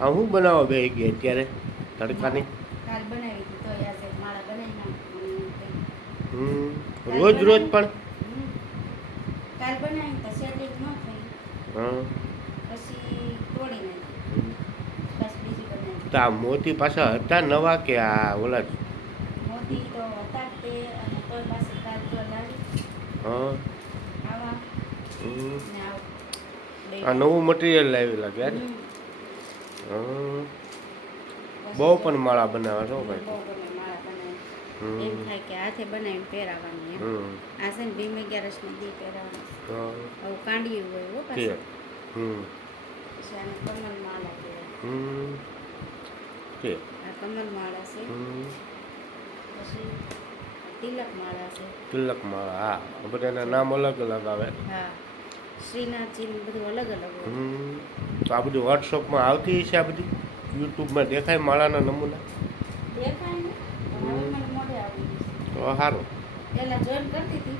આ હું બનાવવા બે ગઈ અત્યારે તડકાની. કાલ બનાવી હતી તો યાર માળા બનાવી રોજ રોજ પણ કાલ બનાવી તો સેટિંગ ન થઈ. હા પછી તોડી નાખી. બસ બીજી બનાવી. તો આ મોતી પાછા હતા નવા કે આ ઓલા જ? મોતી તો હતા જ તે અને કોઈ પાસે કાલ જો લાવી. હા આવા ને આવ. આ નવું મટીરિયલ લાવી લાગે યાર. બહુ પણ માળા બનાવે છો ભાઈ. બહુ ગમે માળા બનાવી. એમ થાય કે હાથે બનાવીને પહેરાવાની એમ. આ છે ને ભીમ 11 ને દી પહેરાવાની. આવું કાંડિયું હોય હો પાછું. પછી આને કમલ માળા કહેવાય. આ કમલ માળા છે. પછી તિલક માળા છે. તિલક માળા હા બધાના નામ અલગ અલગ આવે. હા શ્રીનાથજી બધું અલગ અલગ હોય. તો આ બધું વોટ્સઅપમાં આવતી છે આ બધી યુટ્યુબમાં દેખાય માળાના નમૂના? દેખાય ને હવે મને મોઢે આવી ગયું. તો સારું. પહેલા જોઈન કરતી હતી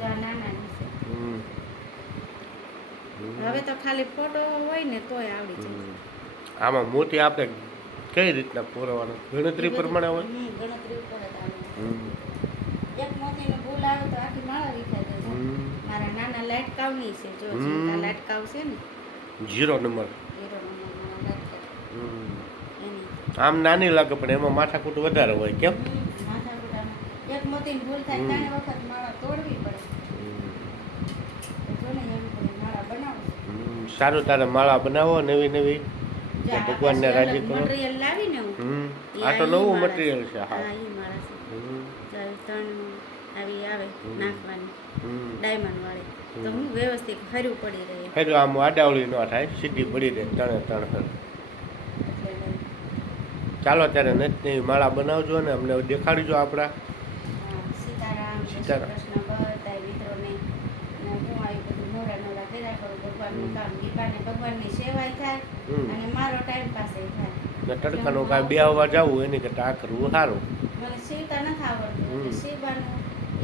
જો આ નાના છે. હવે તો ખાલી ફોટો હોય ને તોય આવડી જાય. આમાં મોતી આપણે કઈ રીતના પૂરવાનું ગણતરી પ્રમાણે હોય? ગણતરી ઉપર જ આવે. એક મોતીનો ભૂલ આવે તો આખી માળા વિખાઈ જાય. મારા નાના લાટકાવની છે જો આ લાટકાવ છે ને 0 નંબર. 0 નંબર લાટકાવ એની આમ નાની લાગે પણ એમાં માથાકૂટ વધારે હોય કેમ? માથાકૂટ એક મોતીની ભૂલ થાય ત્રણ વખત માળા તોડવી પડે. જો ને એવી બધી માળા બનાવો. સારું તારે માળા બનાવો નવી નવી ભગવાનને રાજી કરો. મટીરિયલ લાવીને હું આ તો નવું મટીરિયલ છે. હા ઈ માળા છે. ત્રણ આવી આવે નાખવાની ડાયમંડ વાળી તો હું વ્યવસ્થિત હર્યું પડી રહે. હર્યું આમ આડાવળી ન થાય સીધી પડી રહે ત્રણ હર. ચાલો ત્યારે નથી માળા બનાવજો ને અમને દેખાડજો આપણા સીતારામ કૃષ્ણ બધા મિત્રોને હું આવી બધું નોરા નોરા કર્યા કરું ભગવાનનું કામ દીપાને ભગવાનની સેવાય થાય અને મારો ટાઈમ પાસે થાય. તડકાનું કાંઈ બેહવા જવું એની કરતાં આ કરવું સારું. મને સીવતા નથી આવડતું સીવવાનું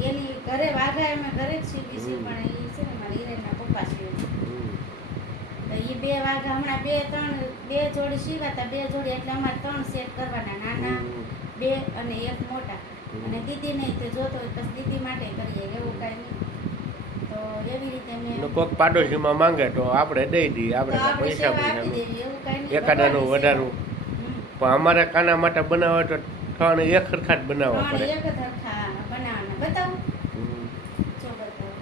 એની ઘરે વાઘા અમે ઘરે જ સીવી છે પણ એ છે ને મારા હિરેનના પપ્પા સીવે. એ 2 વાઘા હમણાં 2 જોડી સીવાતા 2 જોડી એટલે અમારે 3 સેટ કરવાના નાના 2 અને 1 મોટા અને દીદી નહીં તે જોતો હોય પછી દીદી માટે કરીએ એવું કાંઈ નહીં. તો એવી રીતે મેં કોઈક પાડોશીમાં માંગે તો આપણે દઈ દઈએ આપણે પૈસા એકાદાનું વધારવું પણ અમારે કાના માટે બનાવે તો ત્રણ એક સરખા જ બનાવવા પડે. એક સરખા બનાવવાના બતાવું જો બતાવું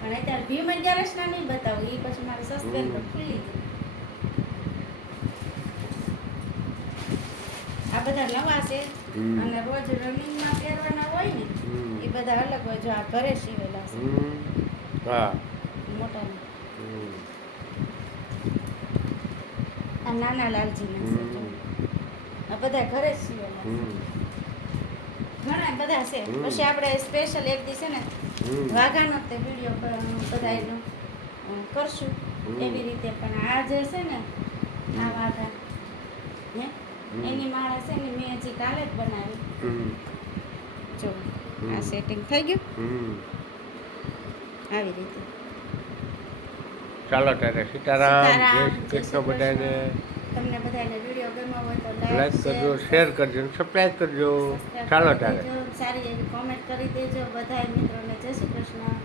પણ અત્યારે ભીમ 11 ના નહીં બતાવું એ પછી મારે સસ્પેન્સ ખુલી જાય. આ બધા નવા છે અને રોજ રનિંગમાં પહેરવાના હોય ને એ બધા અલગ હોય. જો આ ઘરે સીવેલા છે. હા મોટા આ નાના લાલજીના છે જો આ બધા ઘરે જ સીવેલા છે. ઘણા બધા છે. પછી આપણે સ્પેશિયલ એક દી છે ને વાઘાનો તે વિડીયો બધા એનો કરશું એવી રીતે. પણ આ જે છે ને આ વાઘા હે એની માળા છે ને મેં હજી કાલે જ બનાવી. જો આ સેટિંગ થઈ ગયું આવી રીતે. ચાલો ત્યારે સીતારામ જય શ્રી કૃષ્ણ બધાને. તમને બધાને વિડીયો ગમ્યો હોય તો લાઈક કરજો શેર કરજો સબસ્ક્રાઈબ કરજો. ચાલો ત્યારે સારી એવી કોમેન્ટ કરી દેજો બધા મિત્રોને. જય શ્રી કૃષ્ણ.